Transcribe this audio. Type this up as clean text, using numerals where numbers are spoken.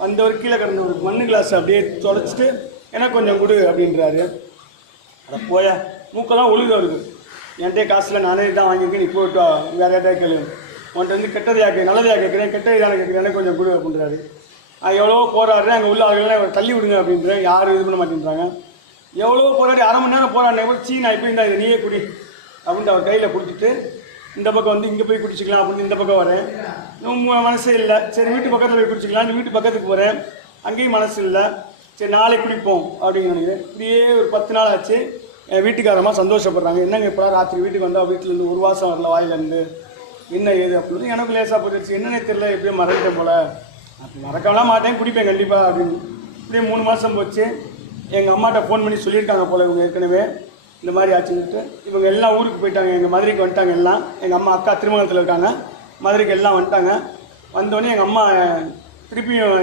வந்தவர் கீழே கிடந்த ஒரு மண்ணு கிளாஸ் அப்படியே தொலைச்சிட்டு எனக்கு கொஞ்சம் கொடு அப்படின்றாரு. அதை போய மூக்கெல்லாம் ஒழுக வருது. என்கிட்ட காசில் நானே தான் வாங்கியிருக்கேன், நீ போட்டு வேறு ஏதாவது கேளு, உன்ட்ட வந்து கெட்டதையாக நல்லதையாக கேட்குறேன், கெட்டதையான கேட்குறேன், கொஞ்சம் கொடு அப்படின்றாரு. எவ்வளோ போராடுறேன், அங்கே உள்ள ஆளுகள்லாம் தள்ளி விடுங்க அப்படின்றேன், யாரும் இது பண்ண மாட்டேன்றாங்க. எவ்வளோ போராடி அரை மணி நேரம் போராடின சீ நான் இப்போ இருந்தால் இதை நீயே குடி அப்படின்ட்டு அவர் கையில் கொடுத்துட்டு இந்த பக்கம் வந்து இங்கே போய் குடிச்சிக்கலாம் அப்படின்னு இந்த பக்கம் வரேன். மனசே இல்லை. சரி வீட்டு பக்கத்தில் போய் குடிச்சிக்கலாம், வீட்டு பக்கத்துக்கு போகிறேன், அங்கேயும் மனசு இல்லை. சரி நாளை குடிப்போம் அப்படின்னு நினைக்கிறேன். இப்படியே ஒரு 10 நாள் ஆச்சு. என் வீட்டுக்காரமாக சந்தோஷப்படுறாங்க. என்னங்க இப்போ ராத்திரி வீட்டுக்கு வந்தால் வீட்டிலேருந்து ஒரு வாசம் வரல வாயிலேருந்து, என்ன ஏது அப்படின்னு. எனக்கு லேசாக போயிடுச்சு, என்னன்னே தெரியல, எப்படியோ மறந்துட்டேன் போல். அப்படி மறக்கலாம் மாட்டேன், குடிப்பேன் கண்டிப்பாக அப்படின்னு. இப்படியே 3 மாதம் போச்சு. எங்கள் அம்மாட்ட ஃபோன் பண்ணி சொல்லியிருக்காங்க போல் இவங்க ஏற்கனவே இந்த மாதிரி ஆச்சுன்னுட்டு. இவங்க எல்லாம் ஊருக்கு போயிட்டாங்க, எங்கள் மதுரைக்கு வந்துட்டாங்க எல்லாம். எங்கள் அம்மா அக்கா திருமணத்தில் இருக்காங்க, மதுரைக்கு எல்லாம் வந்துட்டாங்க. வந்தோடனே எங்கள் அம்மா திருப்பியும்